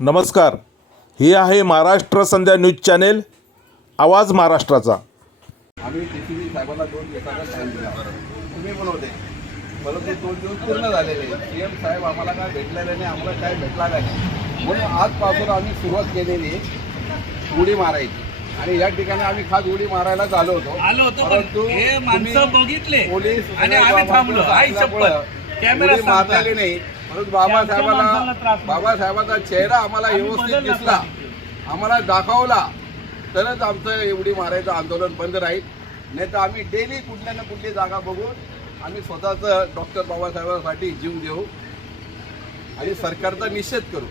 नमस्कार. हे आहे महाराष्ट्र संध्या न्यूज चॅनेल. आवाज महाराष्ट्राचा. आम्ही डी साहेबांना दोन दिवसाचा टाईम दिला. तुम्ही पण होते. परंतु दोन दिवस पूर्ण झालेले. सी एम साहेब आम्हाला काय भेटलेले नाही आम्हाला काय भेटला नाही. म्हणून आजपासून आम्ही सुरुवात केलेली उडी मारायची. आणि या ठिकाणी आम्ही खास उडी मारायला झालो होतो. आलो होतो परंतु हे माणसं बघितले. पोलीस आणि आम्ही थांबलो. आई शपथ. कॅमेरा मारलेली नाही. परंतु बाबासाहेबांना बाबासाहेबांचा चेहरा आम्हाला व्यवस्थित दिसला. आम्हाला दाखवला. तरच आमचं उडी मारायचं आंदोलन बंद राहील. नाही तर आम्ही डेली कुठल्या ना कुठली जागा बघून आम्ही स्वतःच डॉक्टर बाबासाहेबांसाठी जीव देऊ आणि सरकारचा निषेध करू.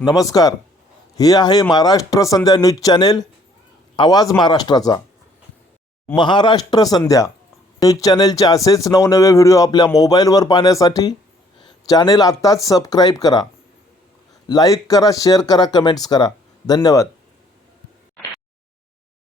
नमस्कार. हे आहे महाराष्ट्र संध्या न्यूज चॅनेल आवाज महाराष्ट्राचा. महाराष्ट्र संध्या न्यूज चॅनेलचे असेच नवनवे व्हिडिओ आपल्या मोबाईलवर पाहण्यासाठी चॅनेल आत्ताच सबस्क्राईब करा. लाईक करा शेअर करा कमेंट्स करा. धन्यवाद.